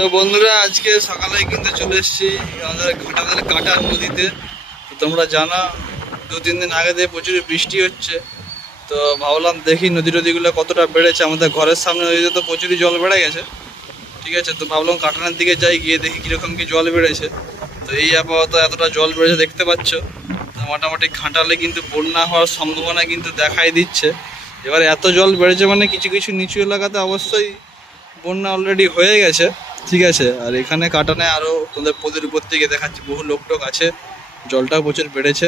তো বন্ধুরা, আজকে সকালে কিন্তু চলে এসেছি আমাদের ঘাটাদের কাটার নদীতে। তো তোমরা জানো, দু তিন দিন আগে দিয়ে প্রচুর বৃষ্টি হচ্ছে। তো ভাবলাম দেখি নদী নদীগুলো কতটা বেড়েছে। আমাদের ঘরের সামনে নদীতে তো প্রচুরই জল বেড়ে গেছে। ঠিক আছে, তো ভাবলাম কাটানোর দিকে যাই, গিয়ে দেখি কীরকম কি জল বেড়েছে। তো এই আপাতত এতটা জল বেড়েছে দেখতে পাচ্ছ। তো মোটামুটি ঘাটালে কিন্তু বন্যা হওয়ার সম্ভাবনা কিন্তু দেখাই দিচ্ছে। এবার এত জল বেড়েছে মানে কিছু কিছু নিচু এলাকাতে অবশ্যই বন্যা অলরেডি হয়ে গেছে। ঠিক আছে, আর এখানে কাটানে আরও তোদের পদের উপর থেকে দেখাচ্ছি, বহু লোক টোক আছে, জলটাও প্রচুর বেড়েছে।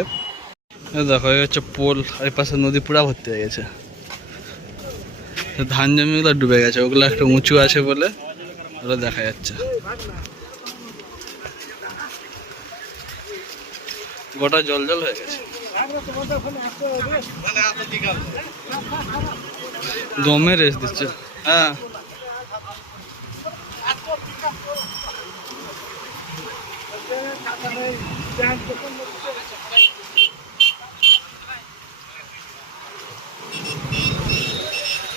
দেখো, এই হচ্ছে পোল, আর পাশে নদী পুরা ভর্তি হয়ে গেছে। ধান জমিগুলো ডুবে গেছে, ওগুলো একটু উঁচু আছে বলে ওগুলো দেখা যাচ্ছে। গোটা জল জল হয়ে গেছে। দমে রেস দিচ্ছে। হ্যাঁ।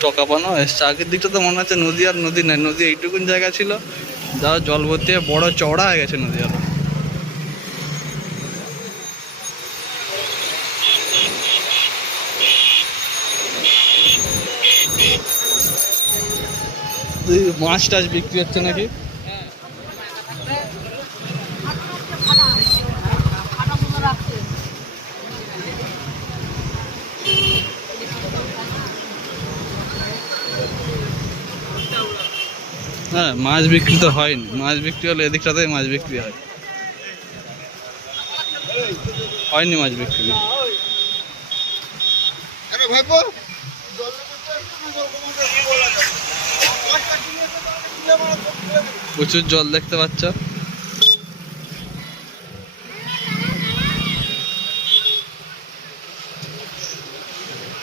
টকা পানো? এসছে আগের দিকটা তো মনে হচ্ছে নদী আর নদী নাই। নদী এইটুকুন জায়গা ছিল। যা জল ভর্তি বড় চওড়া হয়ে গেছে নদী আরও। মাছ টাছ বিক্রি হচ্ছে নাকি? হ্যাঁ মাছ বিক্রি তো হয়নি। মাছ বিক্রি হলে এদিকটাতে মাছ বিক্রি হয়। হয়নি মাছ বিক্রি। প্রচুর জল দেখতে পাচ্ছ।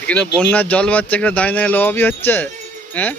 এখানে বন্যার জল বাচ্চা এখানে দাঁড়িয়ে দাঁড়িয়ে লোভাবি হচ্ছে হ্যাঁ?